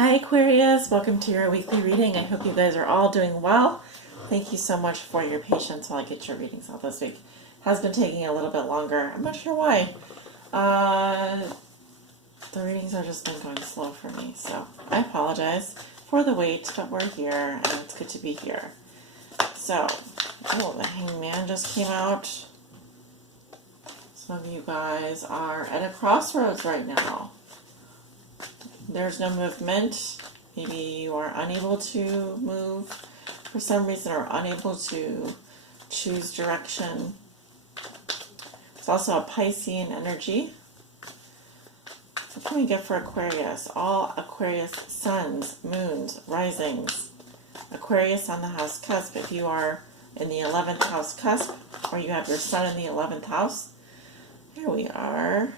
Hi Aquarius, welcome to your weekly reading. I hope you guys are all doing well. Thank you so much for your patience while I get your readings out this week. Has been taking a little bit longer. I'm not sure why. The readings have just been going slow for me, so I apologize for the wait, but we're here and it's good to be here. So, the Hangman just came out. Some of you guys are at a crossroads right now. There's no movement. Maybe you are unable to move for some reason or unable to choose direction. There's also a Piscean energy. What can we get for Aquarius? All Aquarius suns, moons, risings. Aquarius on the house cusp. If you are in the 11th house cusp or you have your sun in the 11th house, here we are.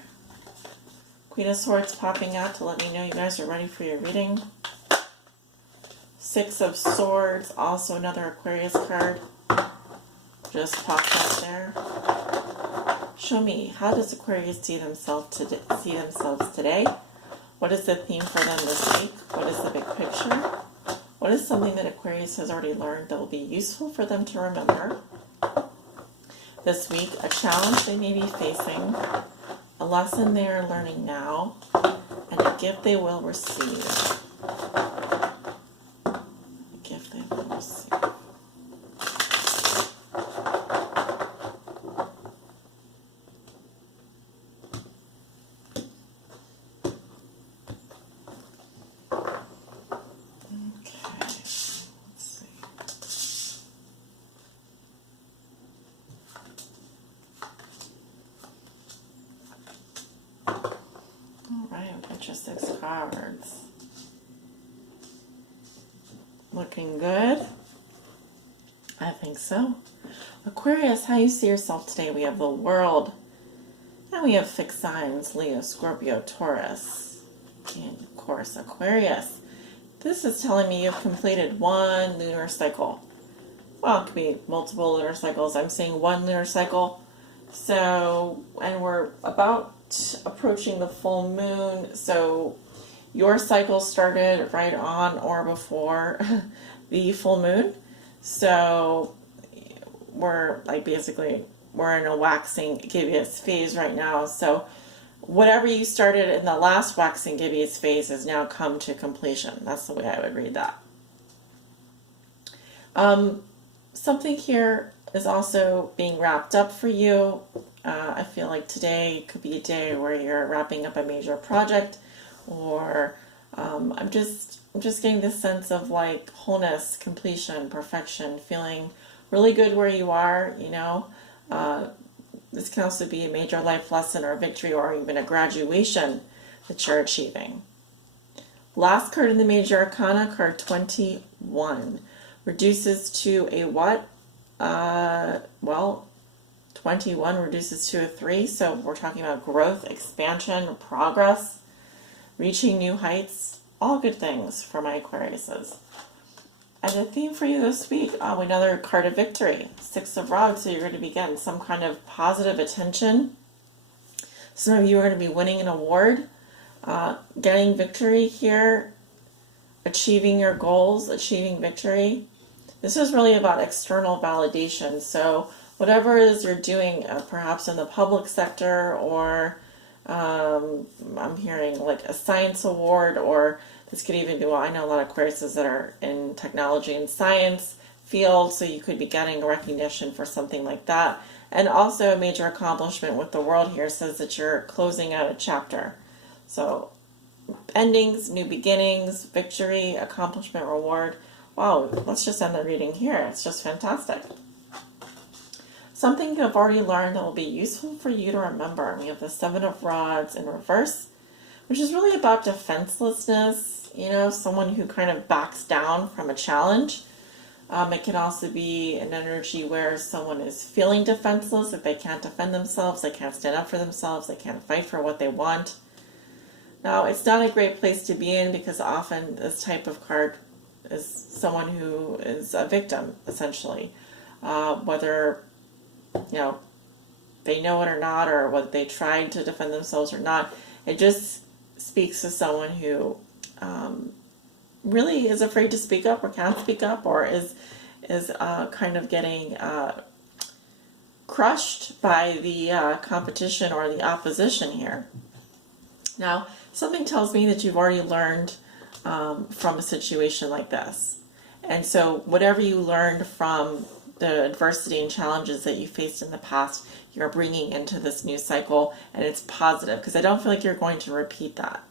Queen of Swords popping out to let me know you guys are ready for your reading. Six of Swords, also another Aquarius card. Just popped up there. Show me, how does Aquarius see themselves today? What is the theme for them this week? What is the big picture? What is something that Aquarius has already learned that will be useful for them to remember? This week, a challenge they may be facing, a lesson they are learning now, and a gift they will receive. A gift they will receive. Okay, let's see. Alright, we got your 6 cards. Looking good? I think so. Aquarius, how you see yourself today? We have the World. And we have fixed signs, Leo, Scorpio, Taurus. And of course, Aquarius. This is telling me you've completed one lunar cycle. Well, it could be multiple lunar cycles. I'm saying one lunar cycle. So, and we're about approaching the full moon, so your cycle started right on or before the full moon. So we're we're in a waxing gibbous phase right now. So whatever you started in the last waxing gibbous phase has now come to completion. That's the way I would read that. Something here is also being wrapped up for you. I feel like today could be a day where you're wrapping up a major project, or I'm just getting this sense of like wholeness, completion, perfection, feeling really good where you are. This can also be a major life lesson or a victory or even a graduation that you're achieving. Last card in the major arcana, card 21, reduces to a what? 21 reduces to a 3, so we're talking about growth, expansion, progress, reaching new heights, all good things for my Aquariuses. And the theme for you this week, another card of victory, 6 of Rods, so you're going to be getting some kind of positive attention. Some of you are going to be winning an award, getting victory here, achieving your goals, achieving victory. This is really about external validation, so whatever it is you're doing, perhaps in the public sector, or I'm hearing like a science award, or this could even be, I know a lot of Aquariuses that are in technology and science field, so you could be getting recognition for something like that. And also a major accomplishment with the World here says that you're closing out a chapter. So endings, new beginnings, victory, accomplishment, reward. Wow, let's just end the reading here. It's just fantastic. Something you have already learned that will be useful for you to remember. We have the 7 of Rods in reverse, which is really about defenselessness, someone who kind of backs down from a challenge. It can also be an energy where someone is feeling defenseless, that they can't defend themselves, they can't stand up for themselves, they can't fight for what they want. Now, it's not a great place to be in because often this type of card is someone who is a victim, essentially. Whether they know it or not, or whether they tried to defend themselves or not, it just speaks to someone who really is afraid to speak up or can't speak up, or is kind of getting crushed by the competition or the opposition here. Now, something tells me that you've already learned from a situation like this. And so whatever you learned from the adversity and challenges that you faced in the past, you're bringing into this new cycle, and it's positive, because I don't feel like you're going to repeat that.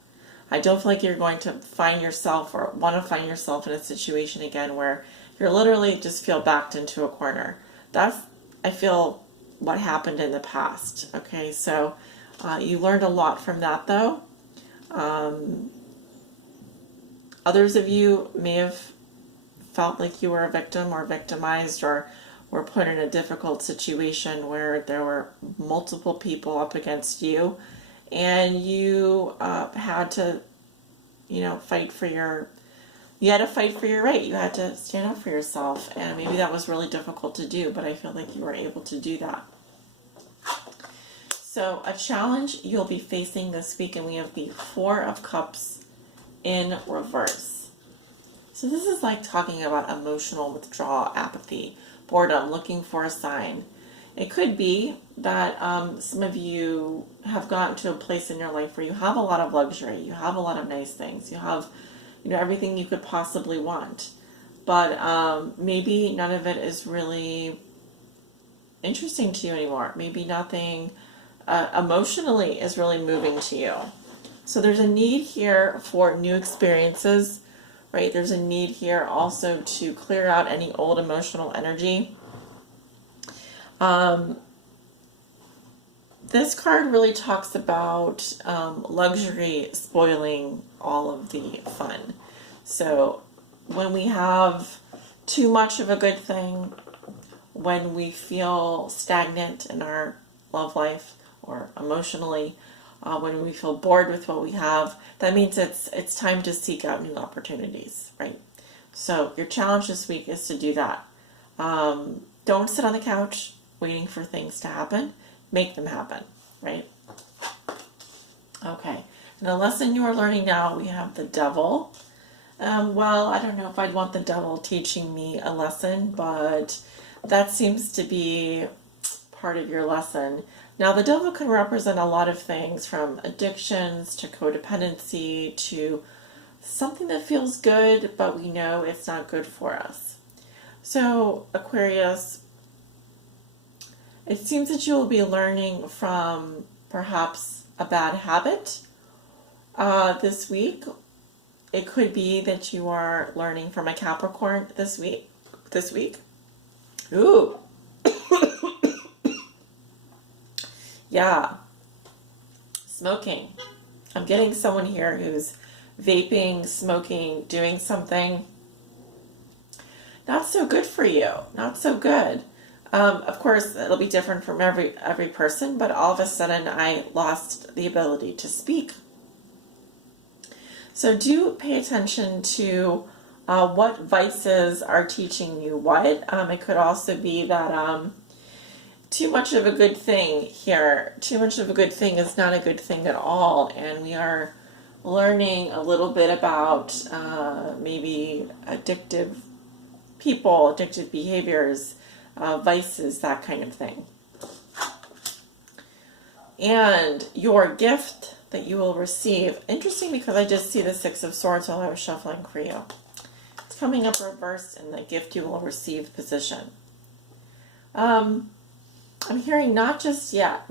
I don't feel like you're going to find yourself or want to find yourself in a situation again where you're literally just feel backed into a corner. That's, I feel, what happened in the past. Okay, so you learned a lot from that, though. Others of you may have felt like you were a victim or victimized, or were put in a difficult situation where there were multiple people up against you, and you had to, fight for your right. You had to stand up for yourself, and maybe that was really difficult to do, but I feel like you were able to do that. So a challenge you'll be facing this week, and we have the Four of Cups in reverse. So this is like talking about emotional withdrawal, apathy, boredom, looking for a sign. It could be that some of you have gotten to a place in your life where you have a lot of luxury, you have a lot of nice things, you have, everything you could possibly want, but maybe none of it is really interesting to you anymore. Maybe nothing emotionally is really moving to you. So there's a need here for new experiences, right? There's a need here also to clear out any old emotional energy. This card really talks about luxury spoiling all of the fun. So when we have too much of a good thing, when we feel stagnant in our love life or emotionally, when we feel bored with what we have, that means it's time to seek out new opportunities, right? So your challenge this week is to do that. Don't sit on the couch waiting for things to happen. Make them happen, right? Okay. And the lesson you are learning now, we have the Devil. Well, I don't know if I'd want the Devil teaching me a lesson, but that seems to be part of your lesson. Now, the Devil can represent a lot of things, from addictions to codependency to something that feels good, but we know it's not good for us. So, Aquarius, it seems that you will be learning from perhaps a bad habit this week. It could be that you are learning from a Capricorn this week. Ooh. Yeah. Smoking. I'm getting someone here who's vaping, smoking, doing something not so good for you. Not so good. Of course, it'll be different from every person, but all of a sudden I lost the ability to speak. So do pay attention to what vices are teaching you what. It could also be that too much of a good thing here. Too much of a good thing is not a good thing at all, and we are learning a little bit about maybe addictive people, addictive behaviors, vices, that kind of thing. And your gift that you will receive, interesting because I just see the Six of Swords while I was shuffling for you. It's coming up reversed in the gift you will receive position. I'm hearing not just yet.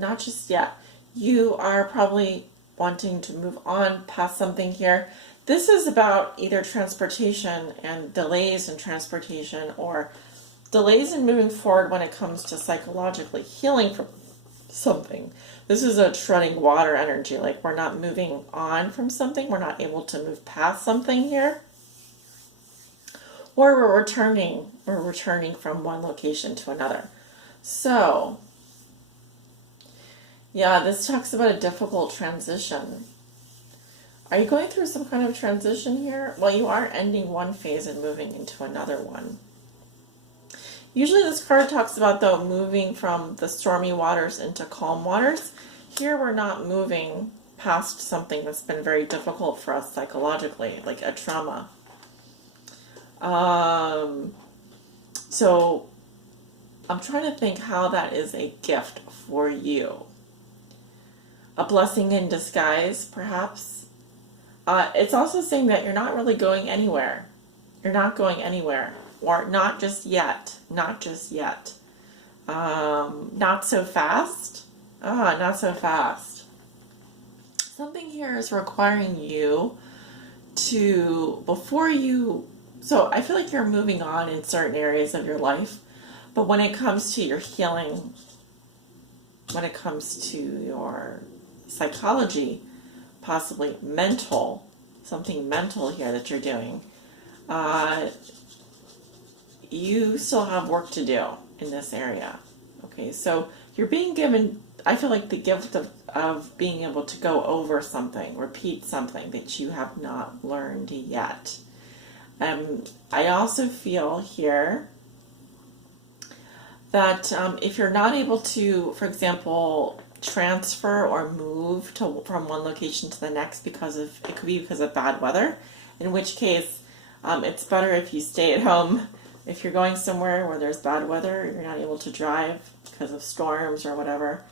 You are probably wanting to move on past something here. This is about either transportation and delays in transportation, or delays in moving forward when it comes to psychologically healing from something. This is a treading water energy, like we're not moving on from something, we're not able to move past something here. Or we're returning from one location to another. So, yeah, this talks about a difficult transition. Are you going through some kind of transition here? Well, you are ending one phase and moving into another one. Usually this card talks about, though, moving from the stormy waters into calm waters. Here we're not moving past something that's been very difficult for us psychologically, like a trauma. So I'm trying to think how that is a gift for you. A blessing in disguise, perhaps. It's also saying that you're not really going anywhere. You're not going anywhere. Or not just yet. Not just yet. Not so fast. Not so fast. Something here is requiring you to, before you, so I feel like you're moving on in certain areas of your life, but when it comes to your healing, when it comes to your psychology, possibly mental, something mental here that you're doing, you still have work to do in this area. Okay, so you're being given, I feel like, the gift of being able to go over something, repeat something that you have not learned yet. I also feel here that if you're not able to, for example, transfer or move from one location to the next because of, it could be because of bad weather, in which case it's better if you stay at home. If you're going somewhere where there's bad weather, you're not able to drive because of storms or whatever,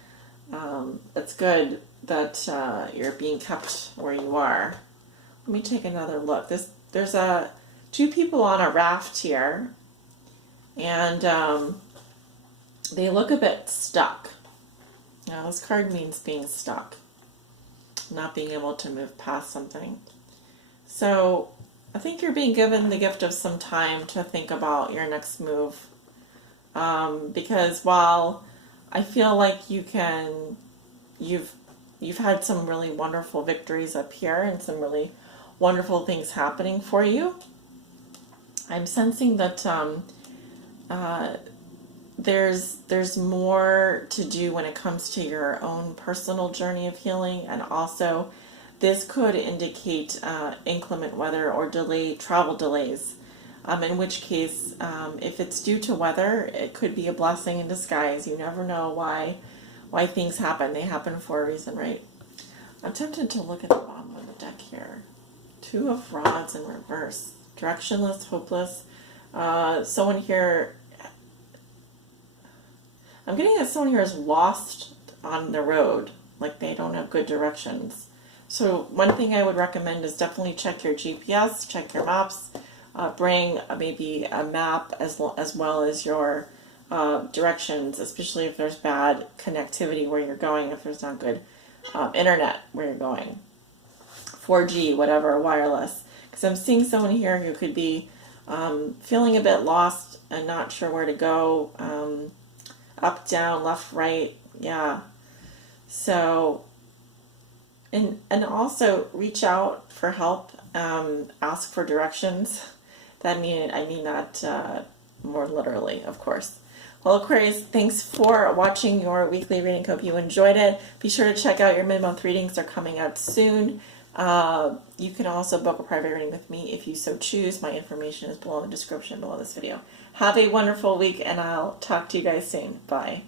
it's good that you're being kept where you are. Let me take another look. There's two people on a raft here, and they look a bit stuck. Now, this card means being stuck, not being able to move past something. So I think you're being given the gift of some time to think about your next move. Because while I feel like you've had some really wonderful victories up here and some really wonderful things happening for you, I'm sensing that there's more to do when it comes to your own personal journey of healing, and also this could indicate inclement weather or travel delays. In which case, if it's due to weather, it could be a blessing in disguise. You never know why things happen. They happen for a reason, right? I'm tempted to look at the bottom of the deck here. Two of Rods in reverse. Directionless, hopeless. Someone here, I'm getting that someone here is lost on the road. Like they don't have good directions. So one thing I would recommend is definitely check your GPS, check your maps, bring maybe a map as well as your directions, especially if there's bad connectivity where you're going, if there's not good internet where you're going, 4G, whatever, wireless. Because I'm seeing someone here who could be feeling a bit lost and not sure where to go, up, down, left, right, yeah. So, and also reach out for help, ask for directions. I mean that more literally, of course. Well, Aquarius, thanks for watching your weekly reading. Hope you enjoyed it. Be sure to check out your mid-month readings. They're coming out soon. You can also book a private reading with me if you so choose. My information is below in the description below this video. Have a wonderful week, and I'll talk to you guys soon. Bye.